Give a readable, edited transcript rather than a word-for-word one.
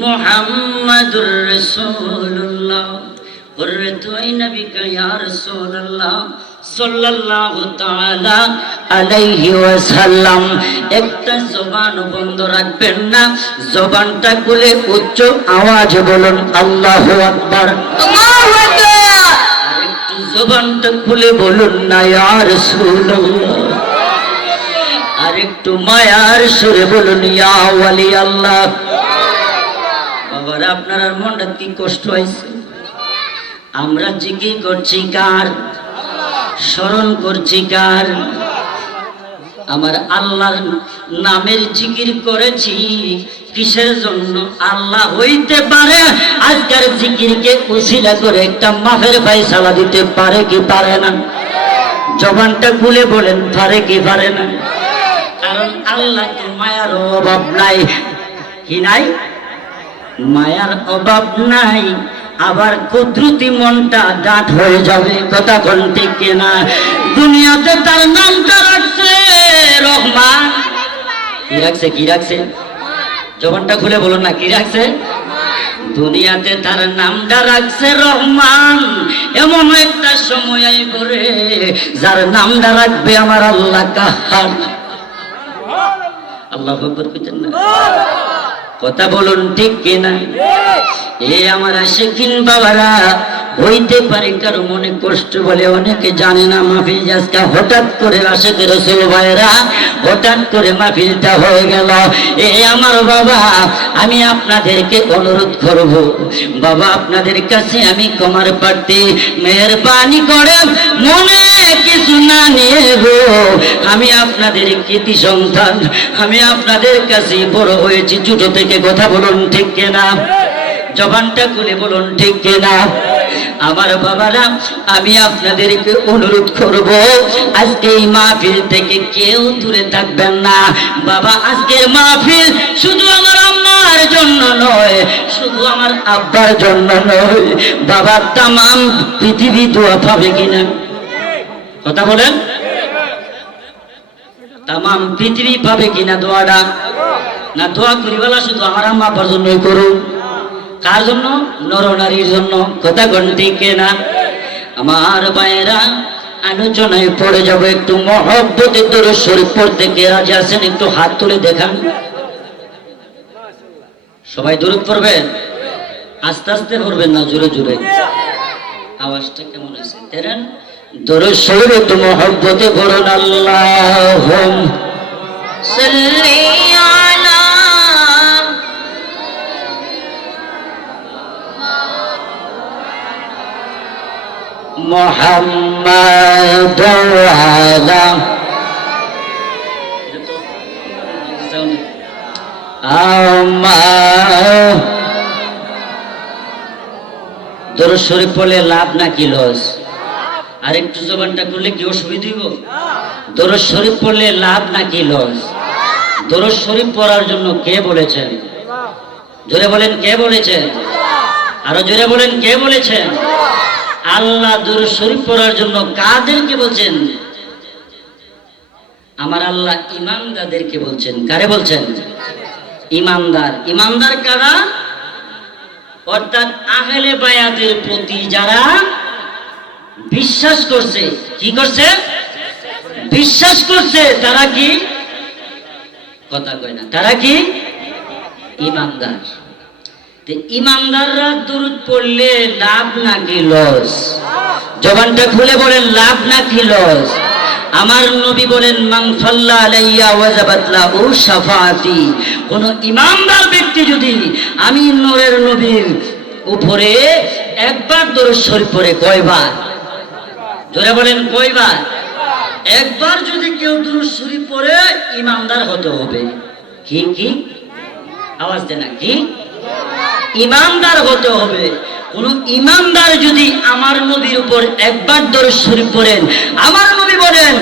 मुहम्मदुर रसूलुल्लाह कुर्रतु ऐन बिका या रसूलल्लाह সাল্লাল্লাহু তাআলা আলাইহি ওয়াসাল্লাম। একটা জবান বন্ধ রাখবেন না, জবানটা খুলে উচ্চ আওয়াজে বলুন আল্লাহু আকবার। আল্লাহু আকবার। আরেকটু জবানটা খুলে বলুন না ইয়া রাসূলুল্লাহ। আরেকটু মায়ার সুরে বলুন ইয়া ওয়ালি আল্লাহ। বাবারা, আপনার মনটা কি কষ্ট হয়েছে? আমরা জিকির করছি কার? স্মরণ করছি কার? আমার আল্লাহর নামের জিকির করেছি কিসের জন্য? আল্লাহ হইতে পারে আজকের জিকিরকে উসিলা করে একটা মাফের ফয়সালা দিতে পারে কি পারে না? জবানটা খুলে বলেন পারে কি পারে না? কারণ আল্লাহ তো মায়ার অভাব নাই। কি নাই? মায়ার অভাব নাই। আবার কুদরতি মনটা ডাট হয়ে যাবে, কথা কোন ঠিক না? দুনিয়াতে তার নামটা রাখছে রহমান। কি রাখছে? কি রাখছে? জবানটা খুলে বলুন না, কি রাখছে? দুনিয়াতে তার নামটা রাখছে রহমান। এমন একটা সময় আইব রে যার নামটা রাখবে আমার আল্লাহ কাহার। আল্লাহু আকবার কইতেন না? কথা বলুন ঠিক কিনা? এ আমার আশিকিন বাবারা, হইতে পারে কারো মনে কষ্ট বলে অনেকে জানে না মাহফিল আজকে হঠাৎ করে আশিকের রাসূল ভাইরা হঠাৎ করে মাহফিলটা হয়ে গেল। এ আমার বাবা, আমি আপনাদেরকে অনুরোধ করব, বাবা আপনাদের কাছে আমি ক্ষমার প্রার্থী, মেহেরবানি করে মনে কিছু না নিয়ে গো। আমি আপনাদের কৃতি সন্তান, আমি আপনাদের কাছে বড় হয়েছি ছোট থেকে, কথা বলুন ঠিক কিনা? জবানটা খুলে বলুন ঠিক কিনা? আমার বাবারা, আমি আপনাদেরকে অনুরোধ করব, আজকে এই মাহফিল থেকে কেউ দূরে থাকবেন না। বাবা, আজকের মাহফিল শুধু আমার আম্মার জন্য নয়, শুধু আমার আব্বার জন্য নয়, বাবা তামাম পৃথিবী দোয়া পাবে কিনা? কথা বলেন, তামাম পৃথিবী পাবে কিনা দোয়াটা? না, দোয়া করিবালা শুধু আমার আম্মা আব্বার জন্যই করুন। কার জন্য? নরনারীর জন্য, কথা কোন ঠিক না? আমার ভাইরা, আলোচনায় পড়ে যাব। একটু মহব্বতে দরুদ শরীফ পড়তে কে রাজি আছেন? একটু হাত তুলে দেখান। সবাই দরুদ পড়বেন? আস্তে আস্তে পড়বেন না, জোরে জোরে। আওয়াজটা কেমন হয়েছে? তেরেন দরুদ শরীফ একটু মহব্বতে পড়ুন। আল্লাহুম্মা সাল্লি আলা মুহাম্মাদ আলা দরুদ শরীফ পড়লে লাভ নাকি লস? আর একটু জবানটা করলে কি অসুবিধা হইব? দরুদ শরীফ পড়লে লাভ নাকি লস? দরুদ শরীফ পড়ার জন্য কে বলেছেন? জোরে বলেন, কে বলেছেন? আরো জোরে বলেন, কে বলেছেন? আল্লাহ দরুদ শরীফ পড়ার জন্য কাদেরকে বলছেন? আমার আল্লাহ ইমানদারদেরকে বলছেন। কারে বলছেন? ইমানদার। ইমানদার কারা? অর্থাৎ আহলে বায়াতের প্রতি যারা বিশ্বাস করছে। কি করছে? বিশ্বাস করছে। তারা কি? কথা কয় না। তারা কি? ইমানদার। ইমানদাররা দরুদ পড়লে লাভ নাকি লস? জবানটা খুলে বলেন, লাভ নাকি লস? আমার নবী বলেন, মান সাল্লা আলাইয়া ওয়াজাবাত লাহু শাফাআতি। কোন ইমানদার ব্যক্তি যদি আমি নূরের নবীর উপরে একবার দরুদ শরীফ পড়ে, কয়বার? জোরে বলেন, কয়বার? একবার যদি কেউ দরুদ শরীফ পড়ে, ইমানদার হতে হবে। কি কি? আওয়াজ দেন না। কি? ইমানদার হতে হবে। কোন ইমানদার যদি আমার নবীর উপর একবার দরুদ শরীফ পড়েন, আমার নবী বলেন